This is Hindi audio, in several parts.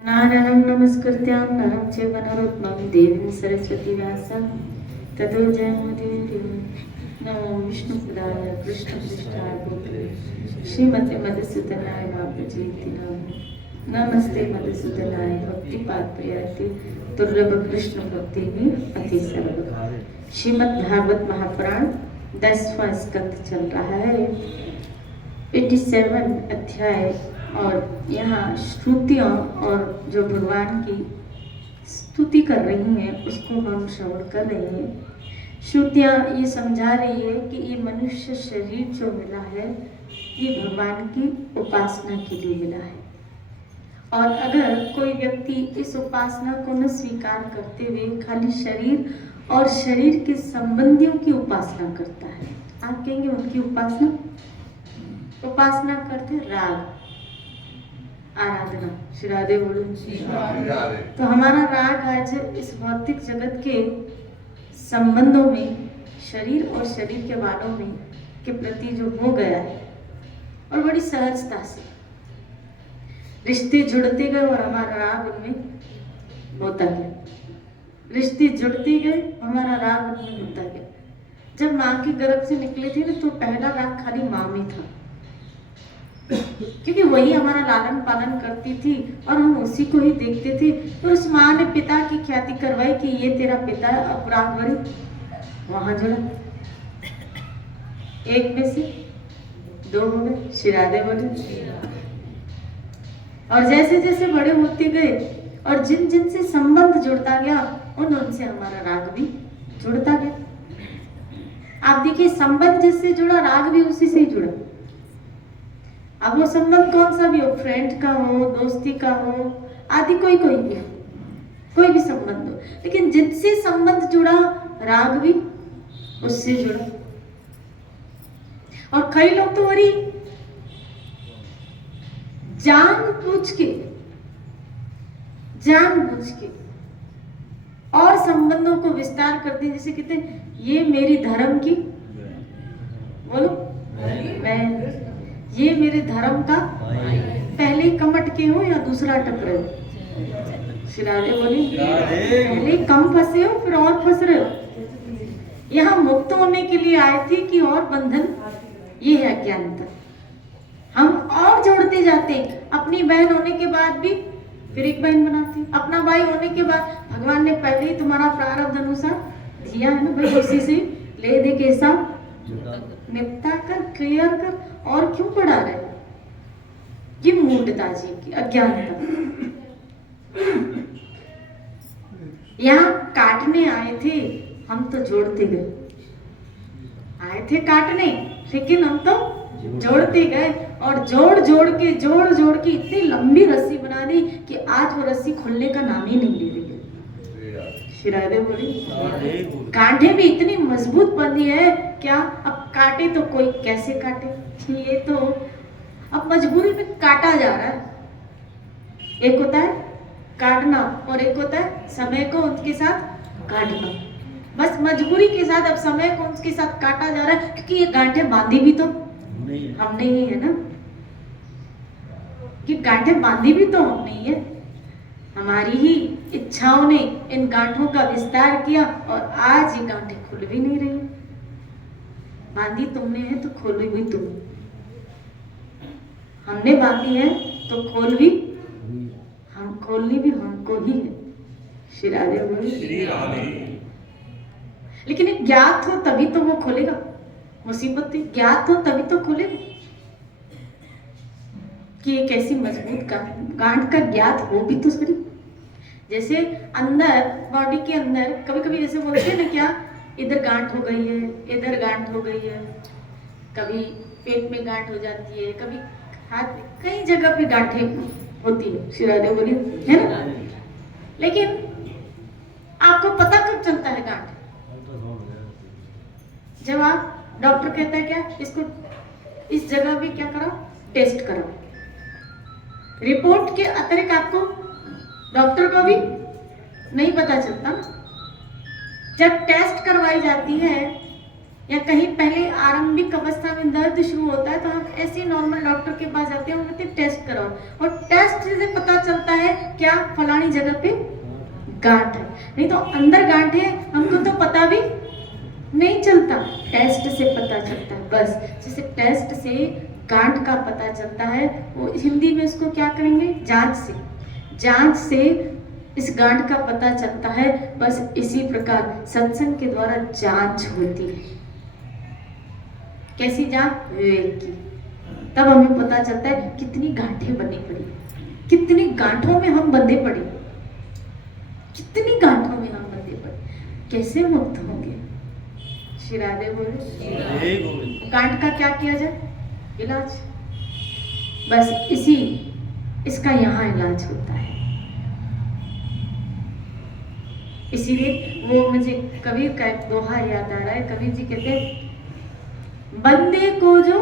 नारायणं नमस्कृत्यां नरं चैव नरोत्तमं देवीं सरस्वती व्यासं ततो जयमुदीरये। नमो विष्णुपदाय कृष्णपृष्ठाय भूतले श्रीमते मधुसूदनाय मातृजीति नाम नमस्ते मधुसूदनाय भक्तिपात्रयाति दुर्लभ कृष्ण भक्ति में अति सर्व। श्रीमद् भागवत महापुराण 10वां स्कंद चल रहा है, 87 अध्याय। और यहाँ श्रुतियाँ और जो भगवान की स्तुति कर रही हैं उसको हम श्रवण कर रहे हैं। श्रुतियाँ ये समझा रही है कि ये मनुष्य शरीर जो मिला है ये भगवान की उपासना के लिए मिला है, और अगर कोई व्यक्ति इस उपासना को न स्वीकार करते हुए खाली शरीर और शरीर के संबंधियों की उपासना करता है, आप कहेंगे उनकी उपासना करते राग आराधना। श्री राधे बोलो। तो हमारा राग आज इस भौतिक जगत के संबंधों में, शरीर और शरीर के वालों में के प्रति जो हो गया है, और बड़ी सहजता से रिश्ते जुड़ते गए और हमारा राग उनमें होता गया। रिश्ते जुड़ते गए, हमारा राग उनमें होता गया। जब माँ के गर्भ से निकले थे ना, तो पहला राग खाली माँ में था, क्योंकि वही हमारा लालन पालन करती थी और हम उसी को ही देखते थे। तो उस माँ ने पिता की ख्याति करवाई कि ये तेरा पिता है। अब राग बड़ी वहां जुड़ा, एक में से दो हो गए। श्री राधे बोले। और जैसे जैसे बड़े होते गए और जिन जिन से संबंध जुड़ता गया उनसे हमारा राग भी जुड़ता गया। आप देखिए, संबंध जिससे जुड़ा राग भी उसी से ही जुड़ा। अब वो संबंध कौन सा भी हो, फ्रेंड का हो, दोस्ती का हो, आदि कोई भी हो, कोई भी संबंध हो, लेकिन जिनसे संबंध जुड़ा राग भी उससे जुड़ा। और कई लोग तो बड़ी जानबूझ के और संबंधों को विस्तार करते हैं। जैसे कहते हैं ये मेरी धर्म की, बोलो मैं, ये मेरे धर्म का पहले कमट के हो या दूसरा टकरे हो। शिरारे बोली, पहले कम फंसे हो फिर और फंस रहे हो। यहाँ मुक्त होने के लिए आए थे कि और बंधन, ये है अज्ञानता। हम और जोड़ते जाते हैं। अपनी बहन होने के बाद भी फिर एक बहन बनाते, अपना भाई होने के बाद भगवान ने पहले ही तुम्हारा प्रारब्ध अनुसार दिया है ना भाई, उसी से ले दे के हिसाब निपटा कर, क्लियर कर, और क्यों पढ़ा रहे? ये मूढ़ता जी की अज्ञानता। यहाँ काटने आए थे, हम तो जोड़ते गए। आए थे काटने, लेकिन हम तो जोड़ते गए, और जोड़ जोड़ के इतनी लंबी रस्सी बना दी कि आज वो रस्सी खुलने का नाम ही नहीं ले रही। शिरादे बोली, कांटे भी इतनी मजबूत बंधी है क्या? अब काटे तो कोई कैसे काटे? ये तो अब मजबूरी में काटा जा रहा है। एक होता है काटना और एक होता है समय को उनके साथ काटना। बस मजबूरी के साथ अब समय को उनके साथ काटा जा रहा है, क्योंकि ये गांठे बांधी भी तो हमने ही है ना, कि गांठे बांधी भी तो हमने ही है। हमारी ही इच्छाओं ने इन गांठों का विस्तार किया, और आज ये गांठे खुल भी नहीं रही। बांधी तुमने है तो खोली भी तुम, हमने बांधी है तो खोल भी हम, खोलनी भी हमको ही है। श्री राधे बोली। लेकिन एक ज्ञात हो तभी तो वो खोलेगा। मुसीबत ज्ञात हो तभी तो खुलेगा, कि एक ऐसी मजबूत गांठ का ज्ञात हो भी तो सही। जैसे अंदर बॉडी के अंदर कभी कभी जैसे बोलते हैं ना, क्या इधर गांठ हो गई है, इधर गांठ हो गई है, कभी पेट में गांठ हो जाती है, कभी हाथ में, कई जगह पे गांठें होती है। श्री राधे बोली, है ना? लेकिन आपको पता कब चलता है गांठ? जब आप, डॉक्टर कहता है क्या, इसको इस जगह भी क्या करो, टेस्ट करो। रिपोर्ट के अतिरिक्त आपको डॉक्टर को भी नहीं पता चलता। जब टेस्ट करवाई जाती है या कहीं पहले आरंभिक अवस्था में दर्द शुरू होता है तो हम ऐसे नॉर्मल डॉक्टर के पास जाते हैं, वो कहते हैं टेस्ट कराओ, और टेस्ट से पता चलता है कि क्या फलानी जगह पे गांठ है, नहीं तो अंदर गांठ है हमको तो पता भी नहीं चलता, टेस्ट से पता चलता है। बस जैसे टेस्ट से गांठ का पता चलता है, वो हिंदी में इसको क्या करेंगे, जांच से इस गांठ का पता चलता है। बस इसी प्रकार सत्संग के द्वारा जांच होती है। कैसी जांच, विवेक की। तब हमें पता चलता है कितनी गांठें बनी पड़ी, कितनी गांठों में हम बंधे पड़े, कितनी गांठों में हम बंधे पड़े, कैसे मुक्त होंगे। श्री राधे बोले। गांठ का क्या किया जाए, इलाज। बस इसका यहाँ इलाज होता है। इसीलिए वो मुझे कबीर का एक दोहा याद आ रहा है। कबीर जी कहते हैं, बंदे को जो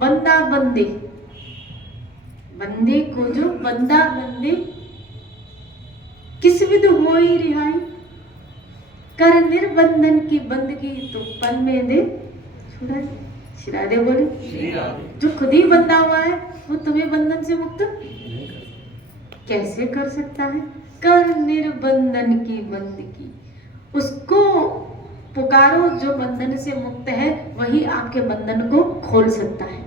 बंदा बंदे, बंदे को जो बंदा बंदे, किस विध होई रिहाई, कर निर्बंधन की बंदगी तो पल में दे छुड़ाई। श्री बोले। जो खुद ही बंधा हुआ है वो तुम्हें बंधन से मुक्त कैसे कर सकता है। कर निर्बंधन की बंदगी, उसको पुकारो जो बंधन से मुक्त है, वही आपके बंधन को खोल सकता है।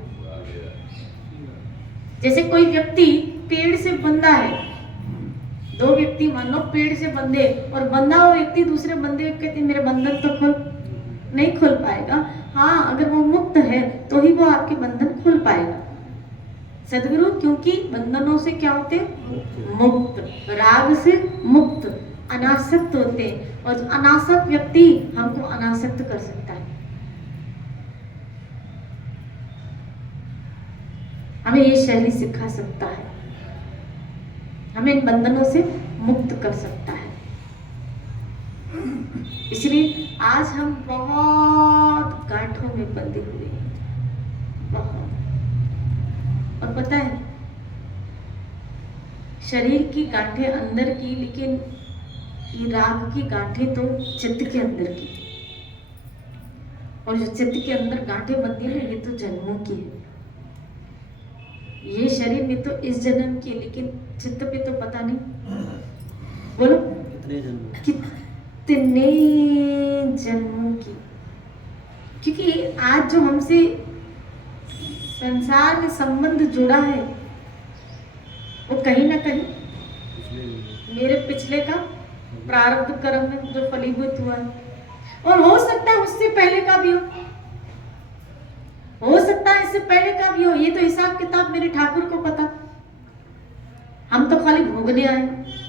जैसे कोई व्यक्ति पेड़ से बंधा है, दो व्यक्ति मान लो पेड़ से बंधे, और बंधा हुआ व्यक्ति दूसरे बंधे कहते मेरे बंधन तो नहीं खोल पाएगा। हाँ, अगर वो मुक्त है तो ही वो आपके बंधन खोल पाएगा। सदगुरु क्योंकि बंधनों से क्या होते, मुक्त, राग से मुक्त, अनासक्त होते हैं। और अनासक्त व्यक्ति हमको अनासक्त कर सकता है, हमें ये शैली सिखा सकता है, हमें इन बंधनों से मुक्त कर सकता है। इसलिए आज हम बहुत गांठों में बंधे हुए हैं, बहुत। और पता है, शरीर की गांठें अंदर की, लेकिन ये राग की गांठें तो चित्त के अंदर की। और जो चित्त के अंदर गांठें बंधी है, ये तो जन्मों की है। ये शरीर में तो इस जन्म की, लेकिन चित्त पे तो पता नहीं। बोलो कितने जन्मों की। क्योंकि आज जो हमसे संसार में संबंध जुड़ा है, वो कहीं ना कहीं मेरे पिछले का प्रारब्ध कर्म में जो फलीभूत हुआ है। और हो सकता है उससे पहले का भी हो सकता है इससे पहले का भी हो। ये तो हिसाब किताब मेरे ठाकुर को पता, हम तो खाली भोगने आए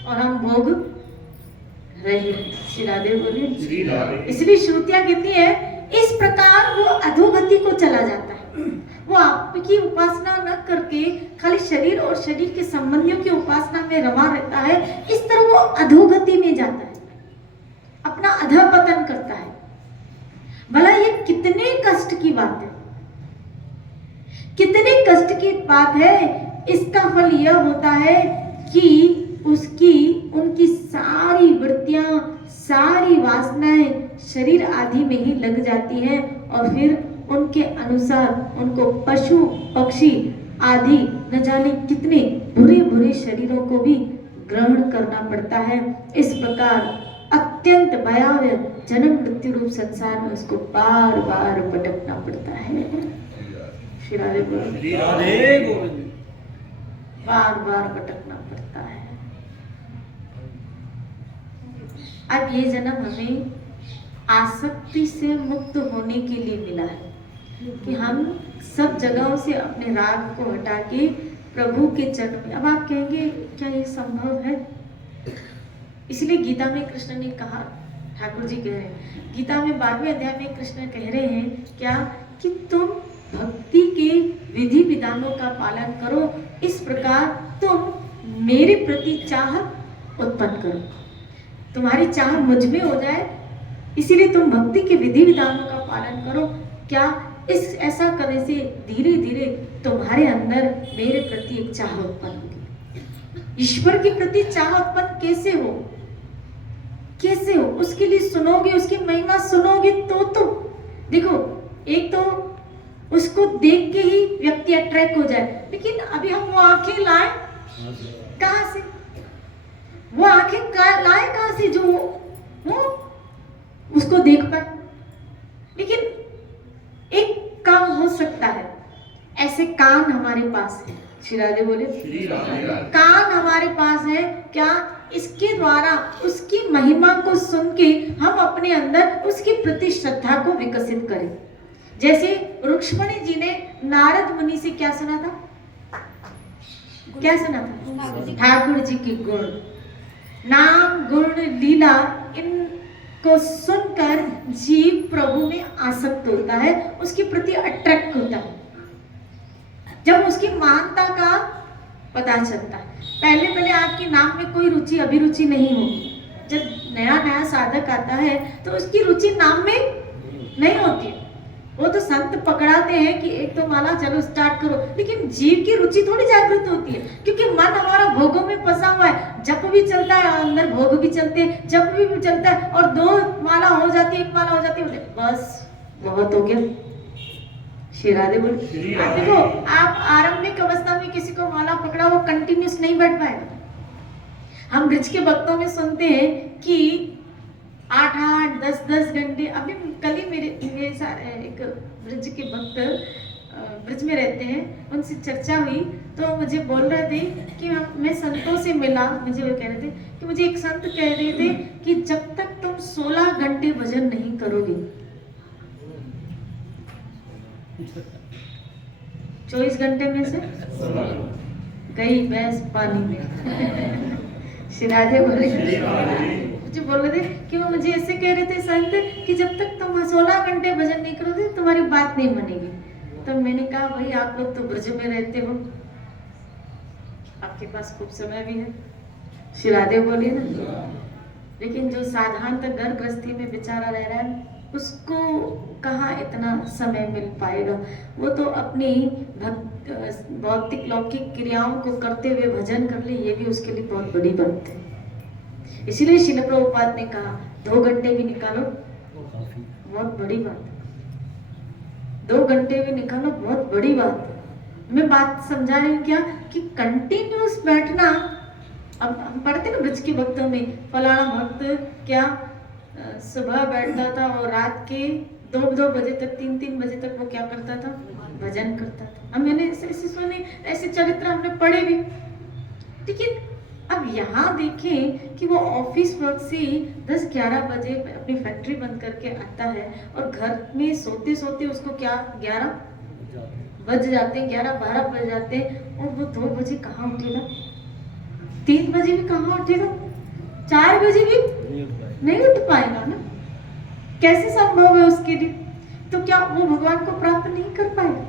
और हम भोग रहे। श्री राधे बोलिए। इसलिए श्रुतियां कहती है, इस प्रकार वो अधोगति को चला जाता है। वो आपकी उपासना न करके खाली शरीर और शरीर के संबंधियों की उपासना में रमा रहता है। इस तरह वो अधोगति में जाता है, अपना अधःपतन करता है। भला ये कितने कष्ट की बात है, कितने कष्ट की बात है। इसका फल यह होता है कि उनकी सारी वृत्तियां, सारी वासनाएं शरीर आदि में ही लग जाती हैं, और फिर उनके अनुसार उनको पशु पक्षी आदि न जाने कितने बुरे बुरे शरीरों को भी ग्रहण करना पड़ता है। इस प्रकार अत्यंत भयावह जन्म मृत्यु रूप संसार में उसको बार बार भटकना पड़ता है। श्री राधे गोविंद। बार बार भटकना पड़ता है। अब ये जन्म हमें आसक्ति से मुक्त होने के लिए मिला है कि हम सब जगहों से अपने राग को हटा के प्रभु के चरण में। अब आप कहेंगे क्या ये संभव है? इसलिए गीता में कृष्ण ने कहा, ठाकुर जी कह रहे हैं गीता में 12वें अध्याय में कृष्ण कह रहे हैं क्या, कि तुम भक्ति के विधि विधानों का पालन करो, इस प्रकार तुम मेरे प्रति चाह उत्पन्न करो, तुम्हारी चाह मुझ में हो जाए, इसीलिए तुम भक्ति के विधि विधानों का पालन करो। क्या इस ऐसा करने से धीरे धीरे तुम्हारे अंदर मेरे प्रति एक चाह उत्पन्न होगी। ईश्वर के प्रति चाह उत्पन्न कैसे हो, कैसे हो? उसके लिए सुनोगे, उसकी महिमा सुनोगे तो देखो, एक तो उसको देख के ही व्यक्ति अट्रैक्ट हो जाए, लेकिन अभी हम वो आंखें लाए कहां से? वो आंखें लाए कहां से जो वो उसको देख पाए। लेकिन एक काम हो सकता है, ऐसे कान हमारे पास है, श्री राधे बोले, कान हमारे पास है क्या, इसके द्वारा उसकी महिमा को सुन के हम अपने अंदर उसके प्रति श्रद्धा को विकसित करें। जैसे रुक्ष्मणी जी ने नारद मुनि से क्या सुना था, क्या सुना था, ठाकुर जी की गुण, नाम गुण लीला, इनको सुनकर जीव प्रभु में आसक्त होता है, उसके प्रति अट्रैक्ट होता है। जब उसकी मानता का पता चलता है, पहले आपके नाम में कोई रुचि अभिरुचि नहीं होगी। जब नया साधक आता है तो उसकी रुचि नाम में नहीं होती है। वो तो संत पकड़ाते हैं कि एक तो माला चलो स्टार्ट करो, लेकिन जीव की रुचि थोड़ी जागृत होती है, क्योंकि मन हमारा भोगों में फंसा हुआ है। जप भी चलता है, अंदर भोग भी चलते हैं, जप भी चलता है, और 2 माला हो जाती है, 1 माला हो जाती है, बस बहुत हो गया। श्री राधे बोले। आप देखो, आप आरंभिक अवस्था में किसी को माला पकड़ा, वो कंटिन्यूस नहीं बैठ पाएगा। हम ब्रज के भक्तों में सुनते हैं कि 8-8, 10-10 घंटे। अभी कल ही मेरे एक ब्रज के भक्त ब्रज में रहते हैं, उनसे चर्चा हुई तो मुझे बोल रहे थे कि मैं संतों से मिला, मुझे वो कह रहे थे कि मुझे एक संत कह रहे थे कि जब तक तुम 16 घंटे भजन नहीं करोगे, 24 घंटे में से गई भैंस पानी में। श्री राधे बोले, मुझे बोल रहे थे कि वो मुझे ऐसे कह रहे थे संत कि जब तक तुम 16 घंटे भजन नहीं करोगे तुम्हारी बात नहीं बनेगी। तो मैंने कहा भाई आप लोग तो ब्रज में रहते हो, आपके पास खूब समय भी है। श्री राधे बोले ना, लेकिन जो साधारणतः घर गृहस्थी में बेचारा रह रहा है उसको कहाँ इतना समय मिल पाएगा। वो तो अपनी भौतिक लौकिक क्रियाओं को करते हुए भजन कर ले, ये भी उसके लिए बहुत बड़ी बात है। इसीलिए श्रील प्रभुपाद ने कहा 2 घंटे भी निकालो बहुत बड़ी बात है, 2 घंटे भी निकालो बहुत बड़ी बात है। मैं बात समझा रही हूँ क्या कि कंटिन्यूस बैठना। अब हम पढ़ते ना ब्रज के भक्तों में, फलाना भक्त क्या सुबह बैठता था और रात के 2-2 बजे तक, 3-3 बजे तक वो क्या करता था, भजन करता था। हम मैंने ऐसे सुने, ऐसे चरित्र हमने पढ़े भी। लेकिन अब यहाँ देखें कि वो ऑफिस वर्क से 10-11 बजे अपनी फैक्ट्री बंद करके आता है और घर में सोते सोते उसको क्या 11 बज जाते हैं, 11-12 बज जाते हैं, और वो 2 बजे कहाँ उठेगा, 3 बजे भी कहाँ उठेगा, 4 बजे भी नहीं उठ पाएगा ना। कैसे संभव है उसके लिए? तो क्या वो भगवान को प्राप्त नहीं कर पाएगा?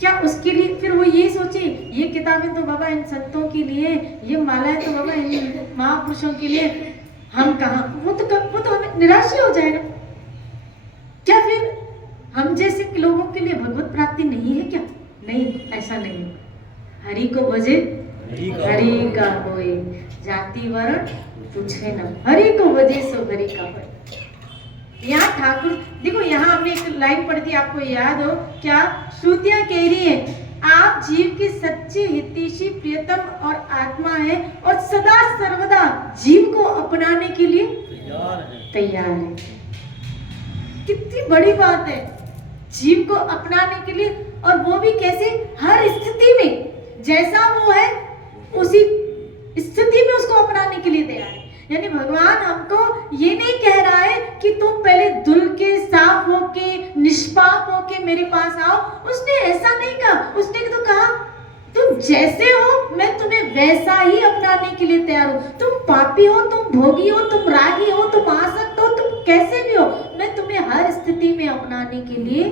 क्या उसके लिए फिर वो ये सोचे ये किताबें तो बाबा इन संतों के लिए, ये मालाएं तो बाबा इन महापुरुषों के लिए, हम कहाँ? वो तो हमें निराश हो जाएगा। क्या फिर हम जैसे लोगों के लिए भगवत प्राप्ति नहीं है क्या? नहीं, ऐसा नहीं। हरि को भजे हरि का होए, जाति वर्ण पूछे न, हरि को भजे सो हरि का होए। यहाँ ठाकुर देखो, यहाँ हमने एक लाइन पढ़ी थी, आपको याद हो क्या? श्रुतियां कह रही है आप जीव के सच्चे हितैषी प्रियतम और आत्मा है, और सदा सर्वदा जीव को अपनाने के लिए तैयार है। कितनी बड़ी बात है, जीव को अपनाने के लिए, और वो भी कैसे? हर स्थिति में जैसा वो है उसी स्थिति में उसको अपनाने के लिए तैयार है। यानी भगवान हमको ये नहीं कह रहा है कि तुम पहले धुल के साफ होके निष्पाप होके मेरे पास आओ, उसने ऐसा नहीं कहा। उसने तो कहा तुम जैसे हो मैं तुम्हें वैसा ही अपनाने के लिए तैयार हूँ। तुम पापी हो, तुम भोगी हो, तुम रागी हो, तुम आसक्त हो, तुम कैसे भी हो, मैं तुम्हें हर स्थिति में अपनाने के लिए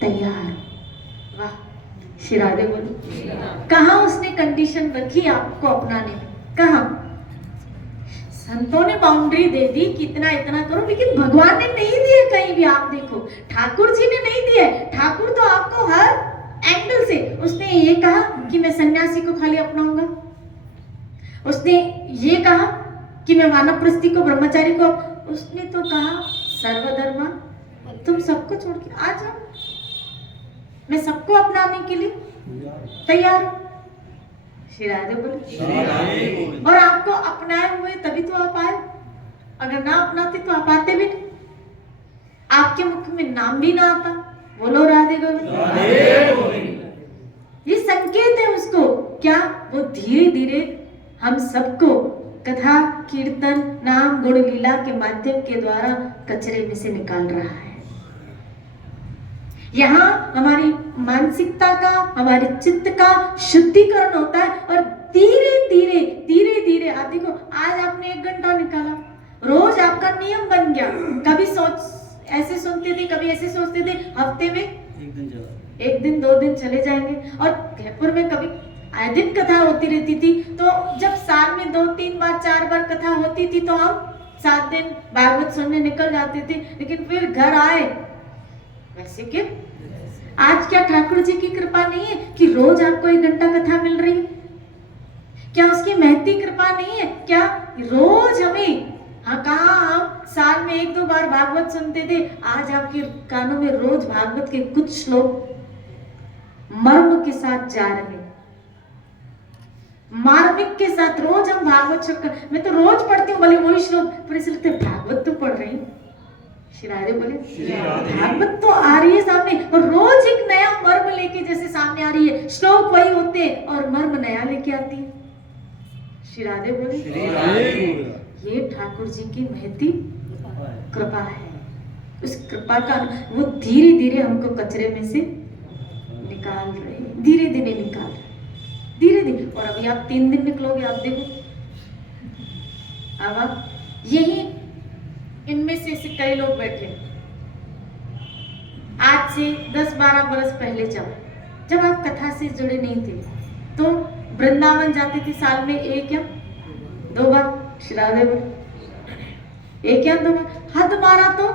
तैयार हूँ। वाह, श्री राधे बोलो। कहाँ उसने कंडीशन रखी आपको अपनाने में? कहाँ? संतों ने बाउंड्री दे दी कि इतना इतना करो, लेकिन भगवान ने नहीं दिए कहीं भी। आप देखो ठाकुर जी ने नहीं दिए। ठाकुर तो आपको हर एंगल से, उसने ये कहा कि मैं सन्यासी को खाली अपनाऊंगा, उसने ये कहा कि मैं वानप्रस्थी को, ब्रह्मचारी को, उसने तो कहा सर्वधर्म, तुम सबको छोड़ के आ जाओ, मैं सबको अपनाने के लिए तैयार हूं। श्री राधे बोले। और आपको अपनाए हुए तभी तो आप आए, अगर ना अपनाते तो आप आते भी नहीं। आपके मुख में नाम भी ना आता। बोलो राधे गोविंद। ये संकेत है उसको क्या, वो धीरे धीरे हम सबको कथा कीर्तन नाम गुण लीला के माध्यम के द्वारा कचरे में से निकाल रहा है। यहाँ हमारी मानसिकता का, हमारे चित्त का शुद्धिकरण होता है और धीरे धीरे आप देखो, आज आपने 1 घंटा निकाला, रोज आपका नियम बन गया। कभी ऐसे सुनते थे, कभी ऐसे सोचते थे, हफ्ते में 1 दिन 2 दिन चले जाएंगे। और जयपुर में कभी आए दिन कथा होती रहती थी, तो जब साल में 2-3 बार 4 बार कथा होती थी तो हम 7 दिन भागवत सुनने निकल जाते थे। लेकिन फिर घर आए वैसे क्यों? आज क्या ठाकुर जी की कृपा नहीं है कि रोज आपको 1 घंटा कथा मिल रही है? क्या उसकी महती कृपा नहीं है क्या रोज हमें, हाँ कहा हम साल में 1-2 बार भागवत सुनते थे, आज आपके कानों में रोज भागवत के कुछ श्लोक मर्म के साथ जा रहे हैं, मार्मिक के साथ। रोज हम भागवत श्लोक, मैं तो रोज पढ़ती हूँ भले वही श्लोक, पर इसे लगता है भागवत तो पढ़ रही हूँ। श्री राधे बोले। भागवत तो आ रही है सामने और रोज एक नया मर्म लेके जैसे सामने आ रही है, श्लोक वही होते हैं और मर्म नया लेके आती है। श्री राधे बोले। ये ठाकुर जी की महती कृपा है। उस कृपा का वो धीरे धीरे हमको कचरे में से निकाल रहे हैं, धीरे धीरे निकाल रहे, धीरे धीरे। और अभी आप 3 दिन निकलोगे, आप देखो अब आप यही इनमें से कई लोग बैठे, आज से 10-12 बरस पहले जब आप कथा से जुड़े नहीं थे तो वृंदावन जाते थे साल में 1 या 2 बार। श्राद्धे बोले 1 या 2 बार, हद मारा तो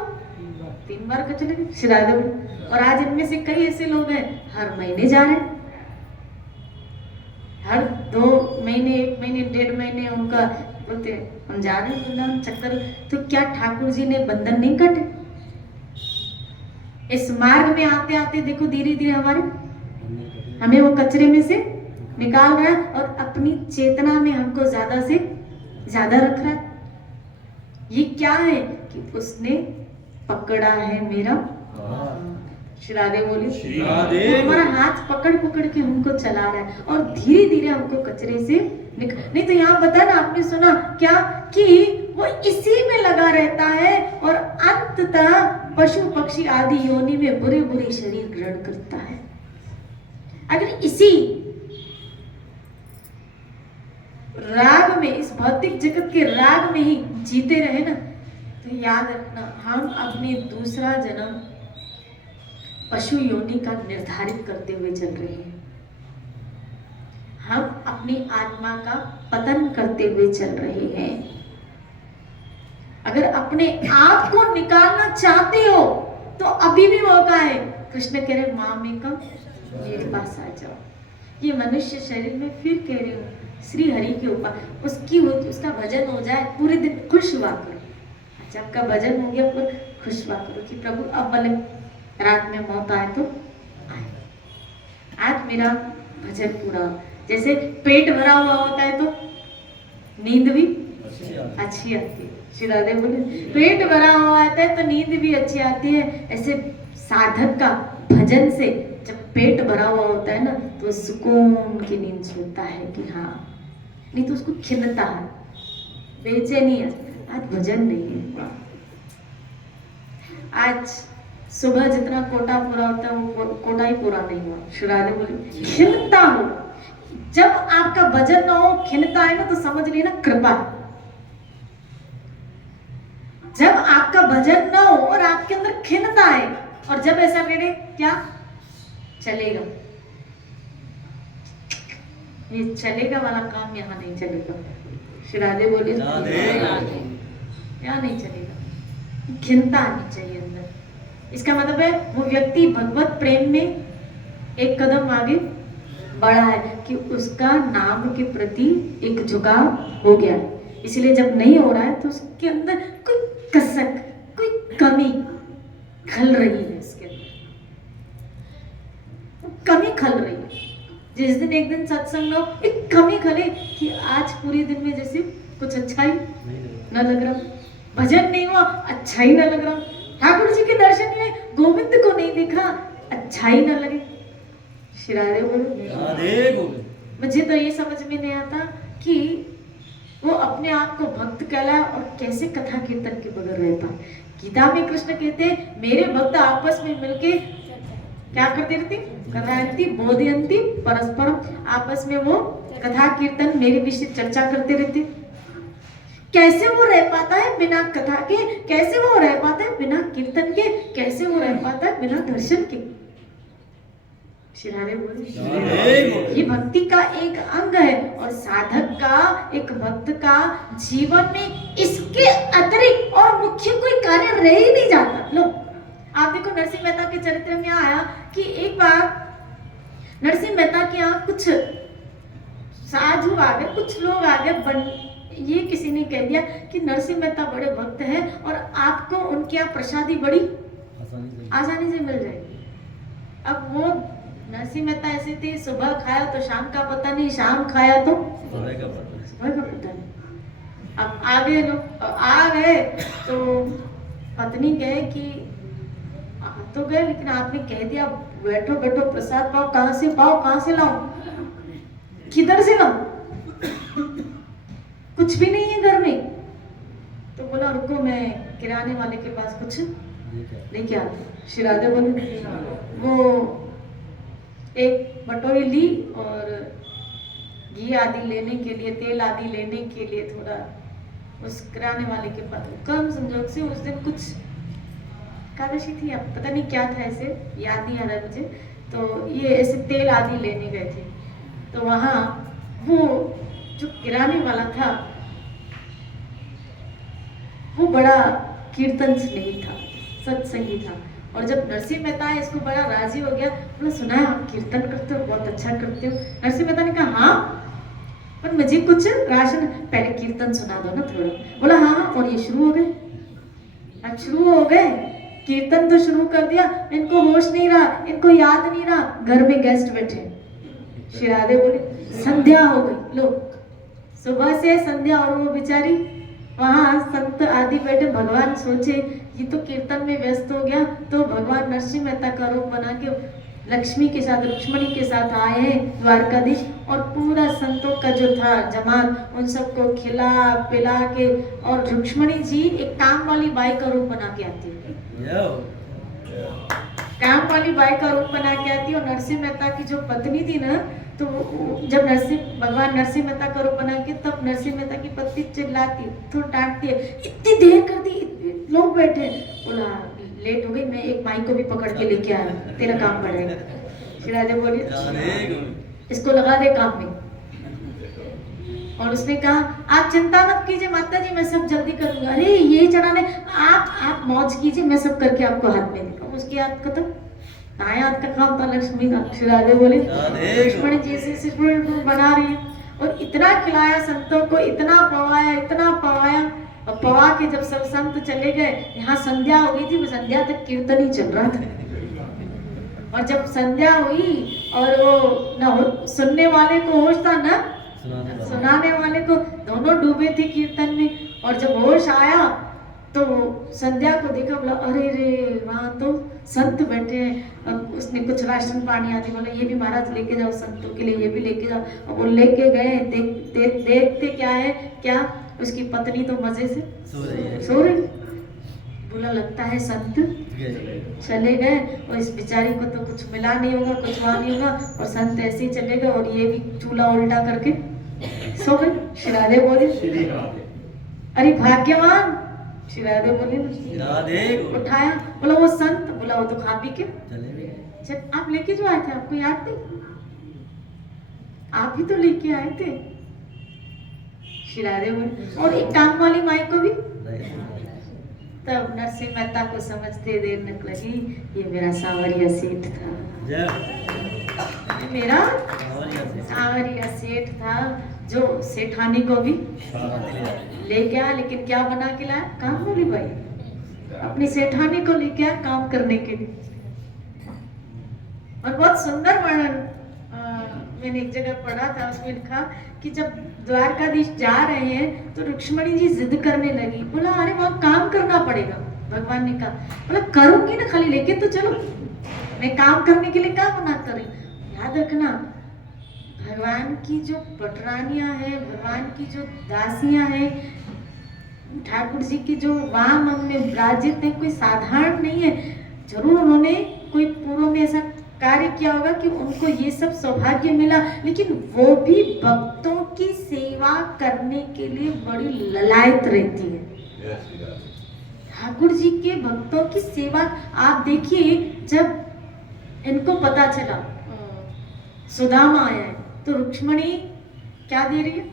3 बार का चले गए। श्राद्धे बोले। और आज इनमें से कई ऐसे लोग हैं हर महीने जा रहे हैं, हर 2 महीने 1 महीने 1.5 महीने उनका बोलते हम जा रहे हैं चक्कर। तो क्या ठाकुर जी ने बंधन नहीं काटे? इस मार्ग में आते आते देखो धीरे धीरे हमें वो कचरे में से निकाल रहा है और अपनी चेतना में हमको ज्यादा से ज्यादा रख रहा है। ये क्या है कि उसने पकड़ा है मेरा। श्री राधे बोलिए। हमारा हाथ पकड़ पकड़ के हमको चला रहा है और धीरे धीरे हमको कचरे से नहीं तो यहाँ बता ना, आपने सुना क्या कि वो इसी में लगा रहता है और अंततः पशु पक्षी आदि योनि में बुरे बुरे शरीर ग्रहण करता है। अगर इसी राग में, इस भौतिक जगत के राग में ही जीते रहे ना, तो याद रखना हम अपने दूसरा जन्म पशु योनि का निर्धारित करते हुए चल रहे हैं। हम अपनी आत्मा का पतन करते हुए चल रहे हैं। अगर अपने आप को निकालना चाहते हो तो अभी भी मौका है। कृष्ण कह रहे माँ में कम मेरे पास आ जाओ। ये मनुष्य शरीर में फिर कह रही हूँ श्री हरि के ऊपर उसका भजन हो जाए, पूरे दिन खुश हुआ करो। जब आपका भजन हो गया पूरा खुश हुआ करो कि प्रभु अब भले रात में मौत आए तो आए, आज मेरा भजन पूरा। जैसे पेट भरा हुआ होता है तो नींद भी अच्छी आती है। श्री राधे बोले पेट भरा हुआ आता है तो नींद भी अच्छी आती है। ऐसे साधक का भजन से जब पेट भरा हुआ होता है ना तो सुकून की नींद सोता है कि हाँ, नहीं तो उसको खिलता है, बेचैनी है, आज भजन नहीं है। आज सुबह जितना कोटा पूरा होता है वो कोटा ही पूरा नहीं हुआ। श्री राधे बोले खिलता हो। जब आपका भजन ना हो, खिलता है ना, तो समझ लेना कृपा। जब आपका भजन ना हो और आपके अंदर खिलता है और जब ऐसा करे क्या चलेगा, ये चलेगा वाला काम यहाँ नहीं चलेगा। श्री राधे बोले यहाँ नहीं चलेगा, खिलता आनी चाहिए अंदर। इसका मतलब है वो व्यक्ति भगवत प्रेम में एक कदम आगे बढ़ा है कि उसका नाम के प्रति एक झुकाव हो गया है। इसलिए जब नहीं हो रहा है तो उसके अंदर कोई कसक, कोई कमी खल रही है, इसके अंदर कमी खल रही है। जिस दिन एक दिन सत्संग लो, एक कमी खले कि आज पूरे दिन में जैसे कुछ अच्छा ही न लग रहा, भजन नहीं हुआ अच्छा ही न लग रहा, ठाकुर जी के दर्शन नहीं हुए, गोविंद को नहीं देखा अच्छा ही न लगे। श्री राधे बोलो। मुझे तो ये समझ में नहीं आता कि वो अपने आप को भक्त कहलाए और कैसे कथा कीर्तन के बगैर रह पाए। गीता में कृष्ण कहते हैं मेरे भक्त आपस में मिलके क्या करते रहते, कथायंती बोधयंती परस्परम, आपस में वो कथा कीर्तन मेरे विषय चर्चा करते रहते। कैसे वो रह पाता है बिना कथा के, कैसे वो रह पाता है बिना कीर्तन के, कैसे वो रह पाता है बिना दर्शन के। शिरारे बोले ये भक्ति का एक अंग है और साधक का, एक भक्त का जीवन में इसके अतिरिक्त और मुख्य कोई कार्य रह ही नहीं जाता। लो आप देखो नरसिंह मेहता के चरित्र में आया कि एक बार नरसिंह मेहता के यहाँ कुछ साधु आ गए, कुछ लोग आ गए, ये किसी ने कह दिया कि नरसिंह मेहता बड़े भक्त हैं और आपको उनके यहाँ प्रसादी बड़ी आसानी से मिल जाएगी। अब वो नरसिंह मेहता ऐसे थे, सुबह खाया तो शाम का पता नहीं, शाम खाया तो सुबह का पता नहीं। अब आगे लोग आ गए तो पत्नी कहे कि तो गए लेकिन आपने कह दिया बैठो बैठो प्रसाद पाओ, कहाँ से पाओ, कहाँ से लाओ, किधर से लाओ, कुछ भी नहीं है घर में। तो बोला रुको मैं किराने वाले के पास कुछ लेके आती। श्री राधे बोले वो एक बटोरी ली और घी आदि लेने के लिए, तेल आदि लेने के लिए थोड़ा उस किराने वाले के पास, कम संजोग से उस दिन कुछ एकादशी थी, अब पता नहीं क्या था, ऐसे याद नहीं आ रहा मुझे। तो ये ऐसे तेल आदि लेने गए थे, तो वहाँ वो जो किराने वाला था वो बड़ा कीर्तन स्नेही था, सत्संगी था। और जब नरसिंह मेहता इसको बड़ा राजी हो गया, बोला सुना है आप कीर्तन करते हो, बहुत अच्छा करते हो। नरसिंह मेहता ने कहा हाँ पर मुझे कुछ राशन, पहले कीर्तन सुना दो ना थोड़ा। बोला हाँ, और ये शुरू हो गए, अब शुरू हो गए कीर्तन तो शुरू कर दिया, इनको होश नहीं रहा, इनको याद नहीं रहा, घर में गेस्ट बैठे। श्री राधे बोले संध्या हो गई, लो सुबह से संध्या, और वो बेचारी वहाँ संत आदि बैठे। भगवान सोचे ये तो कीर्तन में व्यस्त हो गया, तो भगवान नरसिंह मेहता का रूप बना के लक्ष्मी के साथ, रुक्मणी के साथ आए हैं द्वारकाधीश, और पूरा संतों का जो था जमात उन सबको खिला पिला के, और रुक्मणी जी एक काम वाली बाई का रूप बना के आती है, काम वाली बाई का रूप बना के आती है। और नरसिंह मेहता की जो पत्नी थी ना, तो जब भगवान नरसिंह मेहता का रूप बना के, तब नरसिंह मेहता की पत्नी चिल्लाती, तो डांटती है इतनी देर कर दी, लोग बैठे। बोला लेट हो गई, मैं एक माई को भी पकड़ के लेके आया, तेरा काम बढ़ेगा। श्री राधे बोली इसको लगा दे काम में। और उसने कहा आप चिंता मत कीजिए माता जी, मैं सब जल्दी कर दूंगा। अरे ये चढ़ाने, आप मौज कीजिए, मैं सब करके आपको हाथ में देता हूँ। उसकी हाथ खत्म, हाथ का काम था लक्ष्मी का। श्री राधे बोले लक्ष्मण जी से बना रही है, और इतना खिलाया संतों को, इतना पवाया, इतना पवाया। और पवा के जब सब संत चले गए, यहाँ संध्या हो गई थी, संध्या तक कीर्तन ही चल रहा था। और जब संध्या हुई और वो न सुनने वाले को होश था ना सुनाने वाले को, दोनों डूबे थे कीर्तन में। और जब होश आया तो संध्या को देखा, बोला अरे रे वहाँ तो संत बैठे हैं। उसने कुछ राशन पानी आदि बोला ये भी महाराज लेके जाओ, संतों के लिए ये भी लेके जाओ। और वो लेके गए, देखते क्या है, क्या उसकी पत्नी तो मजे से सो रही। बोला लगता है संत चले गए, और इस बेचारी को तो कुछ मिला नहीं होगा, कुछ वहाँ नहीं होगा, और संत ऐसे ही चले गए, और ये भी चूल्हा उल्टा करके सो गए। श्री राधे बोले अरे भाग्यवान। श्री राधे बोले उठाया, बोला वो संत, बोला वो तो खा पी के जब आप लेके जो आए थे, आपको याद नहीं, आप ही तो लेके आए थे। श्री राधे बोले और एक काम वाली माई को भी। तब नरसिंह मेहता को समझते देर न लगी, ये मेरा सांवरिया सेठ था, मेरा सांवरिया सेठ था, जो सेठानी को भी ले गया। लेकिन क्या बना के लाया, काम वाली बाई अपनी सेठानी को लेके आया काम करने के लिए। और बहुत सुंदर वर्णन मैंने एक जगह पढ़ा था, उसमें लिखा कि जब द्वारकाधीश जा रहे हैं तो रुक्ष्मणी जी जिद करने लगी। बोला अरे वहां काम करना पड़ेगा। भगवान ने कहा, बोला करूंगी ना, खाली लेके तो चलो, मैं काम करने के लिए क्या मना कर रही। याद रखना, भगवान की जो पटरानियां हैं, भगवान की जो दासियां हैं, ठाकुर जी की जो वामंग में विराजित है, कोई साधारण नहीं है। जरूर उन्होंने कोई पूर्व में ऐसा कार्य किया होगा कि उनको ये सब सौभाग्य मिला, लेकिन वो भी भक्तों की सेवा करने के लिए बड़ी ललायत रहती है। ठाकुर जी के भक्तों की सेवा आप देखिए, जब इनको पता चला सुदामा आया है तो रुक्ष्मणी क्या दे रही है?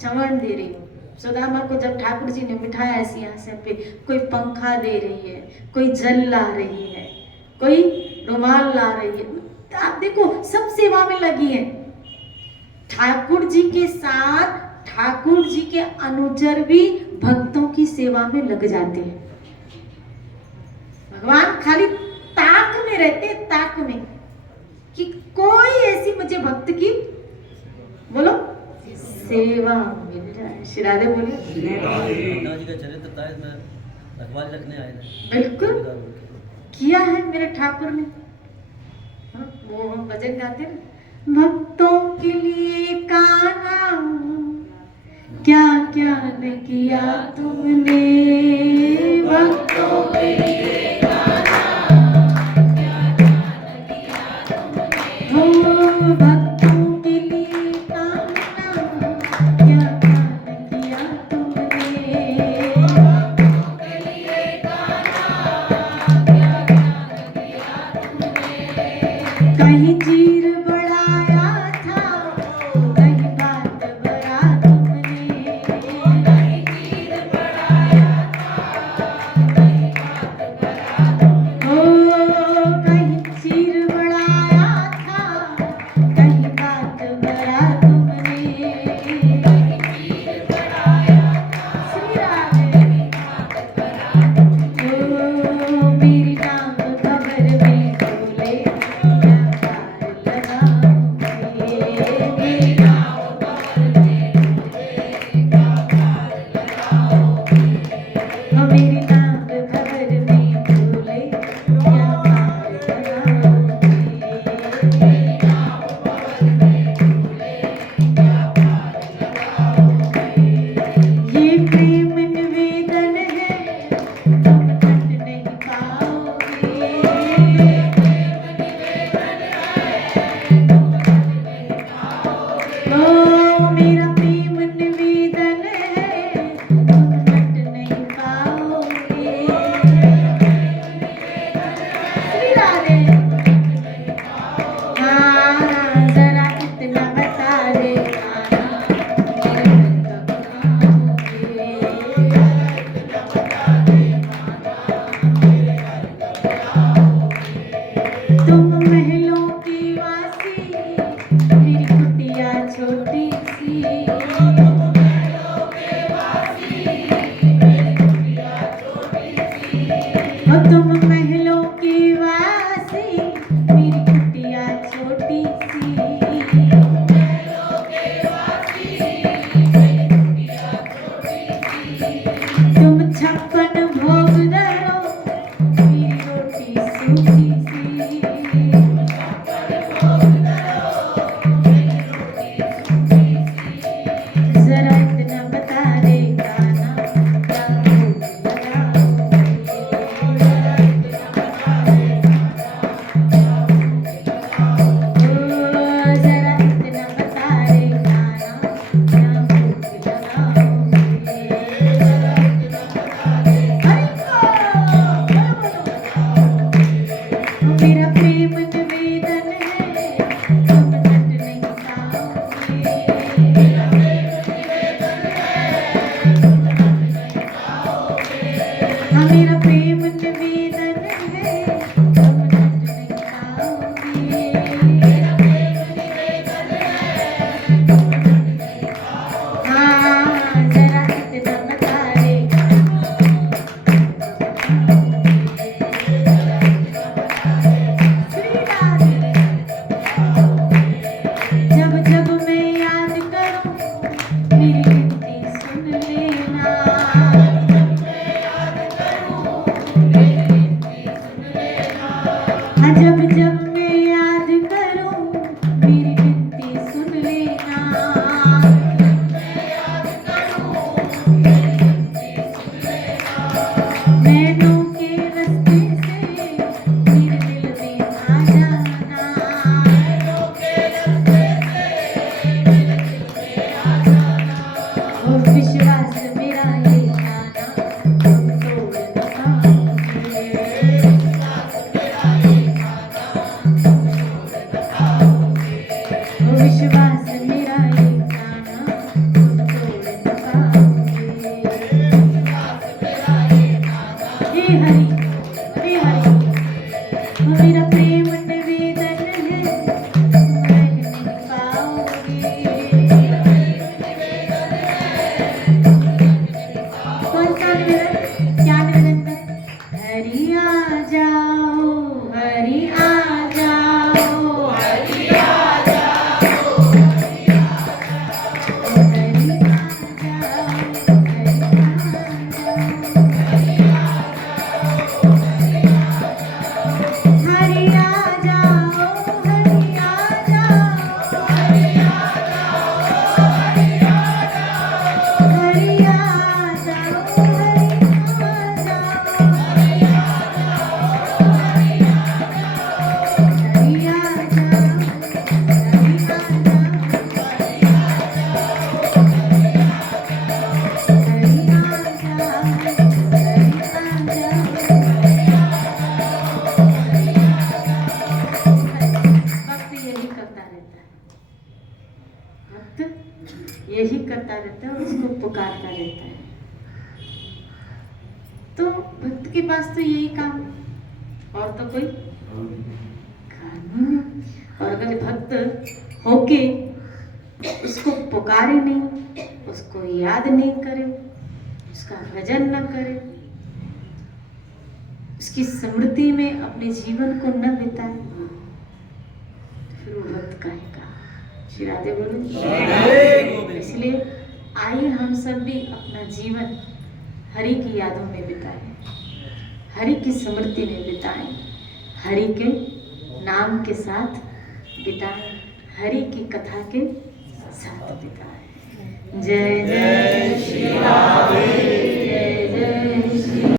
चवण दे रही है। सुदामा को जब ठाकुर जी ने बिठाया सिंहासन पे, कोई पंखा दे रही है, कोई जल ला रही है, कोई रुमाल ला रही है। आप देखो सब सेवा में लगी है। ठाकुर जी के साथ ठाकुर जी के अनुचर भी भक्तों की सेवा में लग जाते हैं। भगवान खाली ताक में रहते, ताक में, कि कोई ऐसी मुझे भक्त की बोलो सेवा मिल जाए। श्री राधे बोलिए। बिल्कुल किया है मेरे ठाकुर ने। वो हम भजन गाते हैं, भक्तों के लिए कान्हा क्या क्या न किया तुमने, भक्तों के लिए कान्हा क्या क्या न किया तुमने, हो भक्तों के लिए कान्हा क्या क्या न किया तुमने, भक्तों के लिए कान्हा क्या क्या न किया तुमने। कहीं चीर बढ़ाया था, कहीं बात भरा तुमने, कहीं चीर बढ़ाया था, कहीं बात भरा तुमने, ओ कहीं चीर बढ़ाया था, कहीं बात भरा तुमने, कहीं चीर बढ़ाया था, श्री राधे बात भरा तुमने, ओ मेरी नाम खबर में बोले तुम महलों की वासी, मेरी कुटिया छोटी सी। पास मेरा ये कान्हा खुद तोड़ न पाओगे। हे हरि वो मेरा प्रेम निवेदन है, तुम रह नहीं पाओगे। कौन सा निवेदन, क्या निवेदन था? हरि आ जाओ, हरि आ जाओ, हरि आ जाओ, हरि आ जाओ, हरि आ जाओ, हरि आ जाओ, हरि आ जाओ, हरि आ जाओ, हरि आ जाओ, हरि आ जाओ, हरि आ जाओ, हरि आ भक्त यही करता रहता है, उसको पुकारता रहता है। तो भक्त के पास तो यही काम, और तो कोई काम नहीं। और अगर भक्त होके उसको पुकारे नहीं, उसको याद नहीं करे, उसका भजन न करे, उसकी स्मृति में अपने जीवन को न बिताए, फिर वो भक्त काहे का। श्री राधे बोलो। इसलिए आइए हम सब भी अपना जीवन हरि की यादों में बिताएं, हरि की स्मृति में बिताएं, हरि के नाम के साथ बिताएं, हरि की कथा के साथ बिताएं। जय जय श्री राधे।